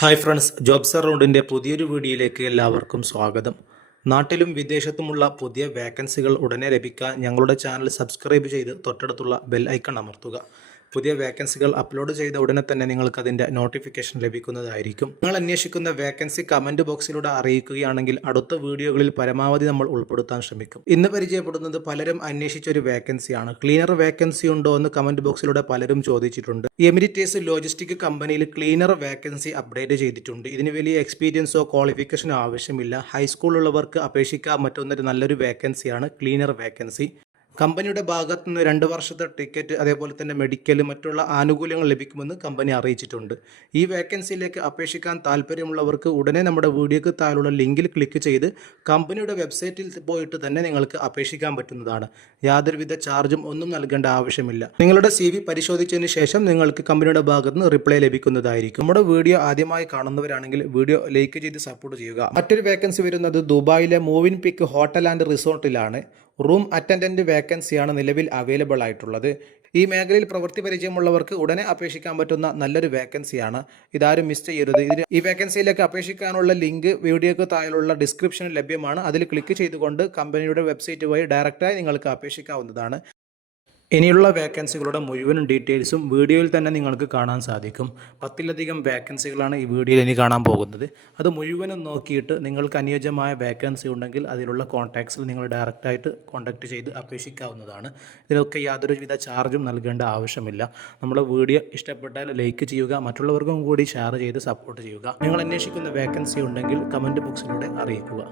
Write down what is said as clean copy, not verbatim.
Hi friends, jobs അറൗണ്ടിൻ്റെ പുതിയൊരു വീഡിയോയിലേക്ക് എല്ലാവർക്കും സ്വാഗതം. നാട്ടിലും വിദേശത്തുമുള്ള പുതിയ വേക്കൻസികൾ ഉടനെ ലഭിക്കാൻ ഞങ്ങളുടെ ചാനൽ സബ്സ്ക്രൈബ് ചെയ്ത് തൊട്ടടുത്തുള്ള ബെൽ ഐക്കൺ അമർത്തുക. പുതിയ വേക്കൻസികൾ അപ്ലോഡ് ചെയ്ത ഉടനെ തന്നെ നിങ്ങൾക്ക് അതിൻ്റെ നോട്ടിഫിക്കേഷൻ ലഭിക്കുന്നതായിരിക്കും. നിങ്ങൾ അന്വേഷിക്കുന്ന വേക്കൻസി കമൻറ്റ് ബോക്സിലൂടെ അറിയിക്കുകയാണെങ്കിൽ അടുത്ത വീഡിയോകളിൽ പരമാവധി നമ്മൾ ഉൾപ്പെടുത്താൻ ശ്രമിക്കും. ഇന്ന് പരിചയപ്പെടുന്നത് പലരും അന്വേഷിച്ചൊരു വേക്കൻസിയാണ്. ക്ലീനർ വേക്കൻസി ഉണ്ടോ എന്ന് കമൻറ്റ് ബോക്സിലൂടെ പലരും ചോദിച്ചിട്ടുണ്ട്. എമിറേറ്റ്സ് ലോജിസ്റ്റിക് കമ്പനിയിൽ ക്ലീനർ വേക്കൻസി അപ്ഡേറ്റ് ചെയ്തിട്ടുണ്ട്. ഇതിന് വലിയ എക്സ്പീരിയൻസോ ക്വാളിഫിക്കേഷനോ ആവശ്യമില്ല. ഹൈസ്കൂളുള്ളവർക്ക് അപേക്ഷിക്കാൻ പറ്റുന്ന നല്ലൊരു വേക്കൻസിയാണ് ക്ലീനർ വേക്കൻസി. കമ്പനിയുടെ ഭാഗത്തു നിന്ന് 2 വർഷത്തെ ടിക്കറ്റ്, അതേപോലെ തന്നെ മെഡിക്കൽ, മറ്റുള്ള ആനുകൂല്യങ്ങൾ ലഭിക്കുമെന്ന് കമ്പനി അറിയിച്ചിട്ടുണ്ട്. ഈ വേക്കൻസിയിലേക്ക് അപേക്ഷിക്കാൻ താല്പര്യമുള്ളവർക്ക് ഉടനെ നമ്മുടെ വീഡിയോക്ക് താഴെയുള്ള ലിങ്കിൽ ക്ലിക്ക് ചെയ്ത് കമ്പനിയുടെ വെബ്സൈറ്റിൽ പോയിട്ട് തന്നെ നിങ്ങൾക്ക് അപേക്ഷിക്കാൻ പറ്റുന്നതാണ്. യാതൊരുവിധ ചാർജും ഒന്നും നൽകേണ്ട ആവശ്യമില്ല. നിങ്ങളുടെ CV പരിശോധിച്ചതിന് ശേഷം നിങ്ങൾക്ക് കമ്പനിയുടെ ഭാഗത്ത് നിന്ന് റിപ്ലൈ ലഭിക്കുന്നതായിരിക്കും. നമ്മുടെ വീഡിയോ ആദ്യമായി കാണുന്നവരാണെങ്കിൽ വീഡിയോ ലൈക്ക് ചെയ്ത് സപ്പോർട്ട് ചെയ്യുക. മറ്റൊരു വേക്കൻസി വരുന്നത് ദുബായിലെ moving pick hotel and റിസോർട്ടിലാണ്. Room attendant വേക്കൻസിയാണ് നിലവിൽ അവൈലബിൾ ആയിട്ടുള്ളത്. ഈ മേഖലയിൽ പ്രവൃത്തി പരിചയമുള്ളവർക്ക് ഉടനെ അപേക്ഷിക്കാൻ പറ്റുന്ന നല്ലൊരു വേക്കൻസിയാണ്. ഇതാരും മിസ് ചെയ്യരുത്. ഈ വേക്കൻസിയിലേക്ക് അപേക്ഷിക്കാനുള്ള ലിങ്ക് വീഡിയോക്ക് താഴെയുള്ള ഡിസ്ക്രിപ്ഷനിൽ ലഭ്യമാണ്. അതിൽ ക്ലിക്ക് ചെയ്തുകൊണ്ട് കമ്പനിയുടെ വെബ്സൈറ്റ് വഴി ഡയറക്റ്റായി നിങ്ങൾക്ക് അപേക്ഷിക്കാവുന്നതാണ്. ഇനിയുള്ള വേക്കൻസികളുടെ മുഴുവൻ ഡീറ്റെയിൽസും വീഡിയോയിൽ തന്നെ നിങ്ങൾക്ക് കാണാൻ സാധിക്കും. 10ലധികം വേക്കൻസികളാണ് ഈ വീഡിയോയിൽ ഇനി കാണാൻ പോകുന്നത്. അത് മുഴുവനും നോക്കിയിട്ട് നിങ്ങൾക്ക് അനുയോജ്യമായ വേക്കൻസി ഉണ്ടെങ്കിൽ അതിലുള്ള കോൺടാക്ട്സിൽ നിങ്ങൾ ഡയറക്റ്റായിട്ട് കോൺടാക്റ്റ് ചെയ്ത് അപേക്ഷിക്കാവുന്നതാണ്. ഇതിലൊക്കെ യാതൊരുവിധ ചാർജും നൽകേണ്ട ആവശ്യമില്ല. നമ്മുടെ വീഡിയോ ഇഷ്ടപ്പെട്ടാൽ ലൈക്ക് ചെയ്യുക, മറ്റുള്ളവർക്കും കൂടി ഷെയർ ചെയ്ത് സപ്പോർട്ട് ചെയ്യുക. നിങ്ങൾ അന്വേഷിക്കുന്ന വേക്കൻസി ഉണ്ടെങ്കിൽ കമൻറ്റ് ബോക്സിലൂടെ അറിയിക്കുക.